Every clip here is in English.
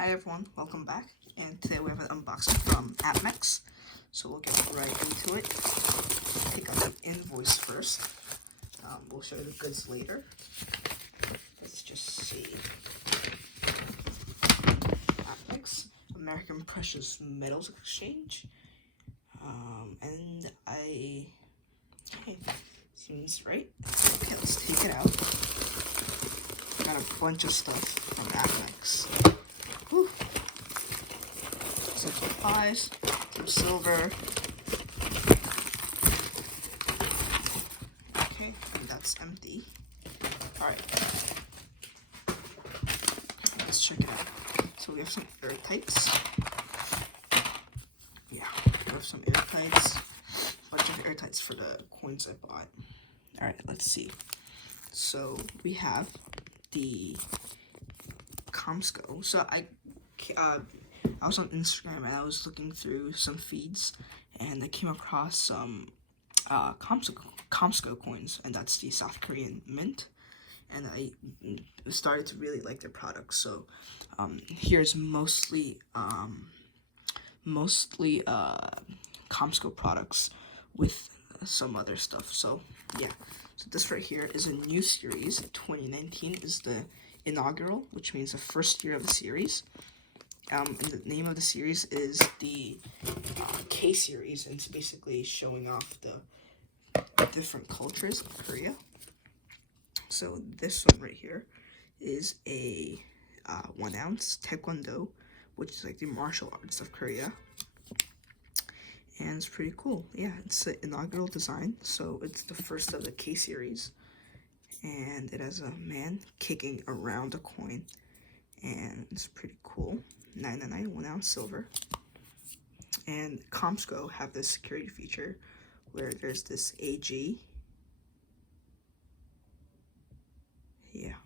Hi everyone, welcome back, and today we have an unboxing from APMEX, so we'll get right into it. Take out the invoice first. We'll show you the goods later. Let's just see. APMEX, American Precious Metals Exchange. Okay, seems right. Okay, let's take it out. Got a bunch of stuff from APMEX. Whew. Some supplies, some silver. Okay, and that's empty. Alright. Let's check it out. So we have some airtights. Yeah, we have some airtights. A bunch of airtights for the coins I bought. Alright, let's see. So we have the KOSMCO. So I was on Instagram and I was looking through some feeds and I came across some KOSMCO coins, and that's the South Korean mint, and I started to really like their products. So here's mostly KOSMCO products with some other stuff. So yeah, so this right here is a new series. 2019 is the inaugural, which means the first year of the series. And the name of the series is the K series, and it's basically showing off the different cultures of Korea. So this one right here is a 1 ounce Taekwondo, which is like the martial arts of Korea. And it's pretty cool. Yeah, it's an inaugural design, so it's the first of the K series. And it has a man kicking around a coin, and it's pretty cool. 999 1 ounce silver. And KOSMCO have this security feature where there's this AG. Yeah.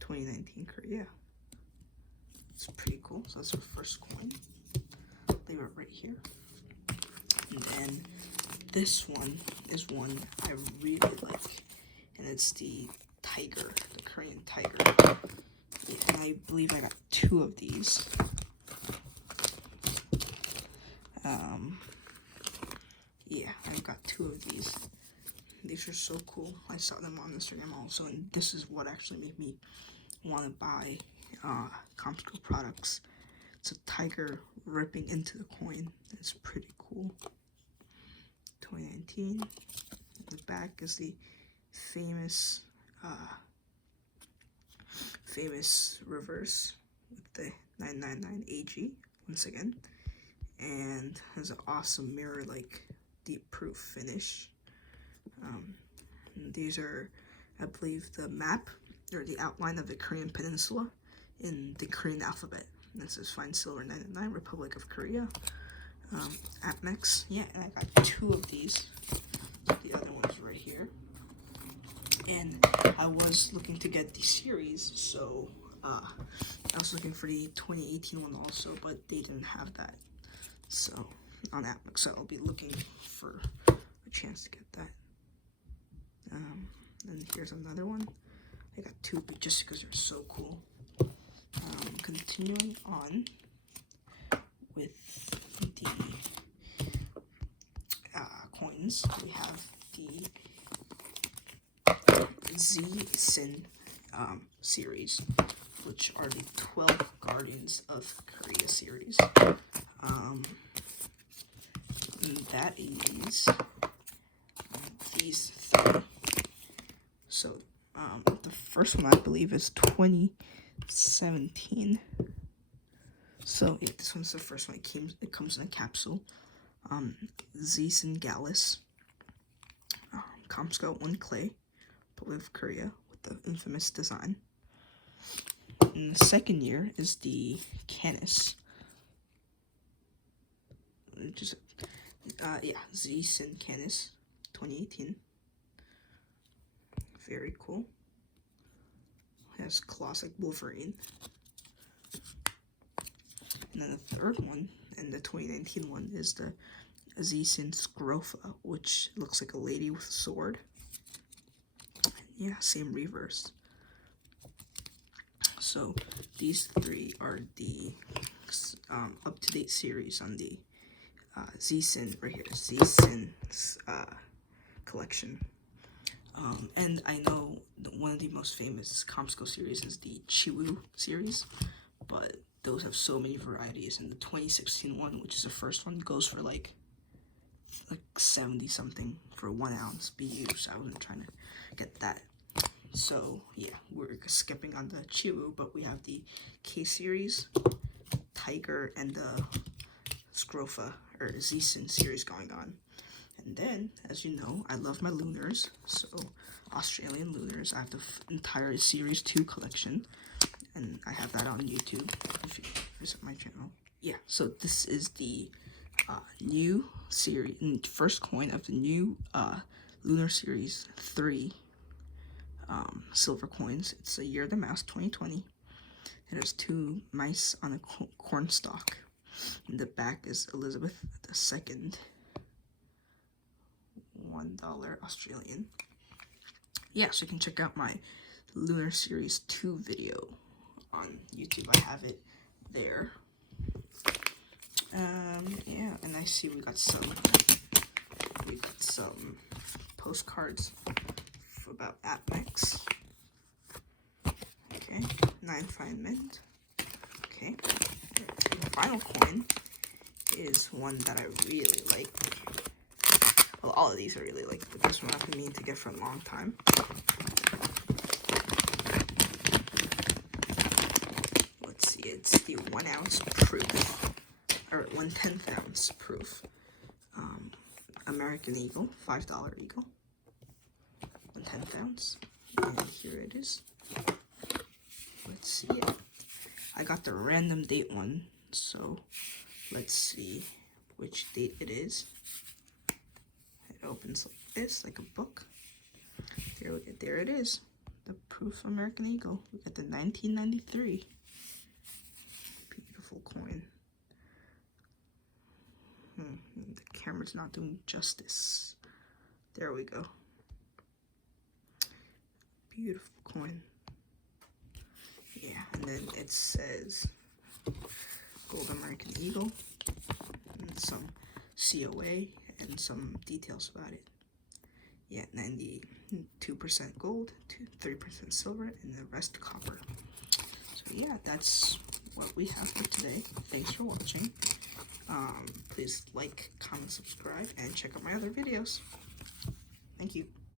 2019 Korea. It's pretty cool. So that's our first coin. They were right here. And then this one is one I really like. And it's the tiger, the Korean tiger. Yeah, and I believe I got 2 of these. Yeah, I've got 2 of these. These are so cool. I saw them on Instagram also, and this is what actually made me want to buy KOSMCO products. It's a tiger ripping into the coin. It's pretty cool. 2019. The back is the famous reverse with the 999 AG once again, and has an awesome mirror like deep proof finish. These are, I believe, the map or the outline of the Korean peninsula in the Korean alphabet. And this is fine silver 999 Republic of Korea. APMEX. Yeah, and I got 2 of these. The other one's right here. And I was looking to get the series, so I was looking for the 2018 one also, but they didn't have that. So on APMEX, so I'll be looking for a chance to get that. And here's another one. I got 2 just because they're so cool. Continuing on with the coins, we have the Z-Sin series, which are the 12 Guardians of Korea series. And that is these 3. So the first one I believe is 2017. So yeah, this one's the first one. It comes in a capsule. Z-Sin Gallus. KOSMCO 1 clay, Republic of Korea, with the infamous design. And the second year is the Canis. Just Z-Sin Canis 2018. Very cool. It has classic Wolverine. And then the third one, and the 2019 one, is the Z-Sin Scrofa, which looks like a lady with a sword. Yeah, same reverse. So these three are the up-to-date series on the Z-Sin right here, Z-Sin's collection. And I know one of the most famous KOSMCO series is the Chiwu series, but those have so many varieties. And the 2016 one, which is the first one, goes for like 70 something for 1 ounce BU, so I wasn't trying to get that. So yeah, we're skipping on the Chiwu, but we have the K series, Tiger, and the Scrofa or Z-Sin series going on. And then, as you know, I love my Lunars, so Australian Lunars. I have the entire Series 2 collection, and I have that on YouTube if you visit my channel. Yeah, so this is the new series, first coin of the new Lunar Series 3 silver coins. It's a Year of the Mouse 2020. It has 2 mice on a corn stalk. In the back is Elizabeth II. $1 Australian. Yeah, so you can check out my Lunar Series 2 video on YouTube. I have it there. Yeah, and I see we got some postcards about APMEX. Okay, 9 fine mint. Okay, the final coin is one that I really like. Well, all of these I really like, but this one I've been meaning to get for a long time. Let's see, it's the 1 ounce proof, or 1/10 ounce proof. American Eagle, $5 Eagle, 1/10 ounce, and here it is. Let's see it. I got the random date one, so let's see which date it is. It opens like this, like a book. There it is. The proof American Eagle. We got the 1993. Beautiful coin. The camera's not doing justice. There we go. Beautiful coin. Yeah, and then it says Gold American Eagle and some COA and some details about it. Yeah, 92% gold, 3% silver, and the rest copper. So yeah, that's what we have for today. Thanks for watching. Please like, comment, subscribe, and check out my other videos. Thank you.